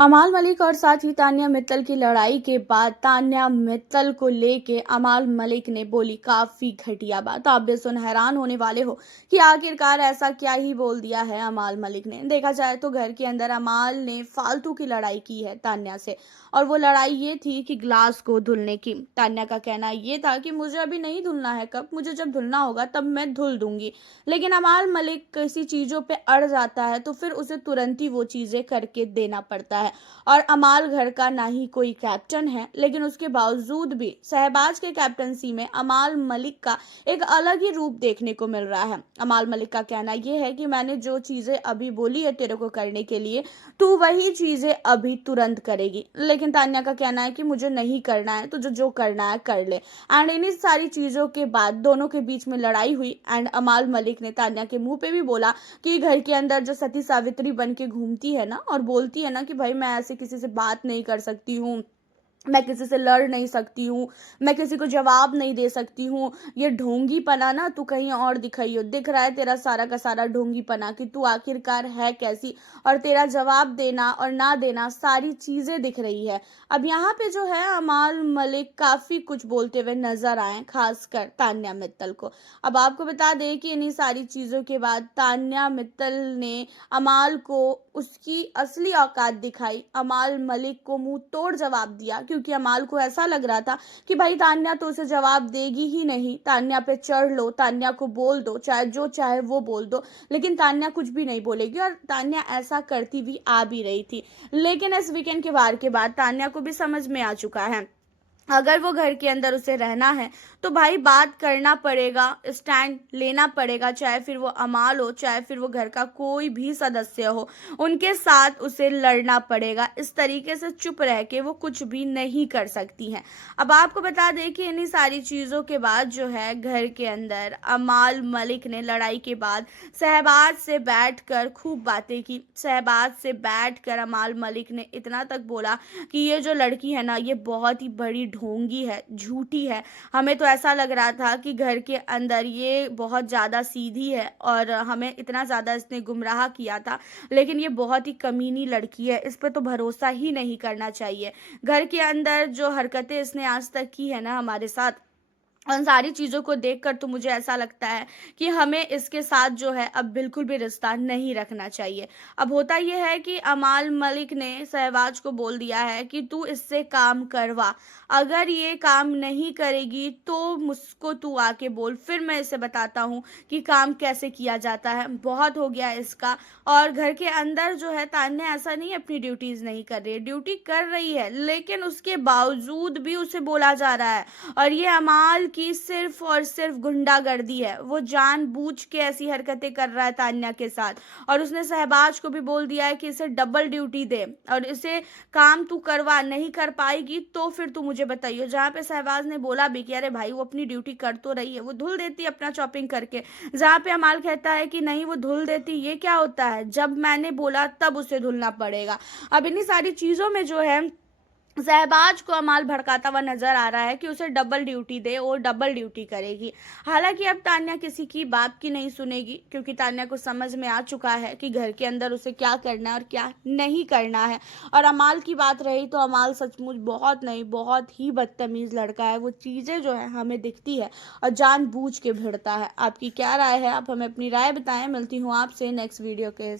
अमाल मलिक और साथ ही तान्या मित्तल की लड़ाई के बाद तान्या मित्तल को लेके अमाल मलिक ने बोली काफी घटिया बात। आप भी सुन हैरान होने वाले हो कि आखिरकार ऐसा क्या ही बोल दिया है अमाल मलिक ने। देखा जाए तो घर के अंदर अमाल ने फालतू की लड़ाई की है तान्या से, और वो लड़ाई ये थी कि ग्लास को धुलने की। तान्या का कहना ये था कि मुझे अभी नहीं धुलना है, कब मुझे जब धुलना होगा तब मैं धुल दूंगी। लेकिन अमाल मलिक किसी चीजों पे अड़ जाता है तो फिर उसे तुरंत ही वो चीजें करके देना पड़ता है। और अमाल घर का ना ही कोई कैप्टन है, लेकिन उसके बावजूद भी शहबाज के कैप्टनसी में अमाल मलिक का एक अलग ही रूप देखने को मिल रहा है। अमाल मलिक का कहना यह है कि मैंने जो चीजें अभी बोली है तेरे को करने के लिए, तू वही चीजें अभी तुरंत करेगी। लेकिन तान्या का कहना है कि मुझे नहीं करना है, तुझे जो करना है कर ले। एंड इन सारी चीजों के बाद दोनों के बीच में लड़ाई हुई एंड अमाल मलिक ने तान्या के मुंह पे भी बोला कि घर के अंदर जो सती सावित्री बन के घूमती है ना और बोलती है ना कि भाई मैं ऐसे किसी से बात नहीं कर सकती हूँ, मैं किसी से लड़ नहीं सकती हूँ, मैं किसी को जवाब नहीं दे सकती हूँ, ये ढोंगी पना ना तू कहीं और दिखाइयो। दिख रहा है तेरा सारा का सारा ढोंगी पना कि तू आखिरकार है कैसी, और तेरा जवाब देना और ना देना सारी चीजें दिख रही है। अब यहाँ पे जो है अमाल मलिक काफी कुछ बोलते हुए नजर आए, खासकर तान्या मित्तल को। अब आपको बता दें कि इन्हीं सारी चीजों के बाद तान्या मित्तल ने अमाल को उसकी असली औकात दिखाई, अमाल मलिक को मुंह तोड़ जवाब दिया, क्योंकि अमाल को ऐसा लग रहा था कि भाई तान्या तो उसे जवाब देगी ही नहीं, तान्या पे चढ़ लो, तान्या को बोल दो, चाहे जो चाहे वो बोल दो, लेकिन तान्या कुछ भी नहीं बोलेगी। और तान्या ऐसा करती हुई आ भी रही थी। लेकिन इस वीकेंड के वार के बाद तान्या को भी समझ में आ चुका है, अगर वो घर के अंदर उसे रहना है तो भाई बात करना पड़ेगा, स्टैंड लेना पड़ेगा, चाहे फिर वो अमाल हो, चाहे फिर वो घर का कोई भी सदस्य हो, उनके साथ उसे लड़ना पड़ेगा। इस तरीके से चुप रह के वो कुछ भी नहीं कर सकती हैं। अब आपको बता दें कि इन्हीं सारी चीज़ों के बाद जो है घर के अंदर अमाल मलिक ने लड़ाई के बाद शहबाज से बैठकर खूब बातें की। शहबाज से बैठकर अमाल मलिक ने इतना तक बोला कि ये जो लड़की है ना, ये बहुत ही बड़ी ढोंगी है, झूठी है। हमें तो ऐसा लग रहा था कि घर के अंदर ये बहुत ज़्यादा सीधी है और हमें इतना ज़्यादा इसने गुमराह किया था, लेकिन ये बहुत ही कमीनी लड़की है, इस पर तो भरोसा ही नहीं करना चाहिए। घर के अंदर जो हरकतें इसने आज तक की है ना हमारे साथ, उन सारी चीज़ों को देखकर तो मुझे ऐसा लगता है कि हमें इसके साथ जो है अब बिल्कुल भी रिश्ता नहीं रखना चाहिए। अब होता यह है कि अमाल मलिक ने शहबाज को बोल दिया है कि तू इससे काम करवा, अगर ये काम नहीं करेगी तो मुझको तू आके बोल, फिर मैं इसे बताता हूँ कि काम कैसे किया जाता है। बहुत हो गया इसका। और घर के अंदर जो है तान्या ऐसा नहीं अपनी ड्यूटीज़ नहीं कर रही है, ड्यूटी कर रही है, लेकिन उसके बावजूद भी उसे बोला जा रहा है। और ये अमाल की सिर्फ और सिर्फ गुंडागर्दी है, वो जानबूझ के ऐसी हरकतें कर रहा है तान्या के साथ। और उसने शहबाज को भी बोल दिया है कि इसे डबल ड्यूटी दे और इसे काम तू करवा, नहीं कर पाएगी तो फिर तू मुझे बताइए। जहाँ पे शहबाज ने बोला भी कि अरे भाई वो अपनी ड्यूटी कर तो रही है, वो धुल देती है अपना चॉपिंग करके, जहाँ पे अमाल कहता है कि नहीं वो धुल देती, ये क्या होता है, जब मैंने बोला तब उसे धुलना पड़ेगा। अब इन्हीं सारी चीज़ों में जो है शहबाज को अमाल भड़काता हुआ नजर आ रहा है कि उसे डबल ड्यूटी दे, और डबल ड्यूटी करेगी। हालांकि अब तान्या किसी की बात की नहीं सुनेगी, क्योंकि तान्या को समझ में आ चुका है कि घर के अंदर उसे क्या करना है और क्या नहीं करना है। और अमाल की बात रही तो अमाल सचमुच बहुत नहीं बहुत ही बदतमीज लड़का है। वो चीज़ें जो है हमें दिखती है और जानबूझ के भिड़ता है। आपकी क्या राय है? आप हमें अपनी राय बताएं। मिलती हूँ आपसे नेक्स्ट वीडियो के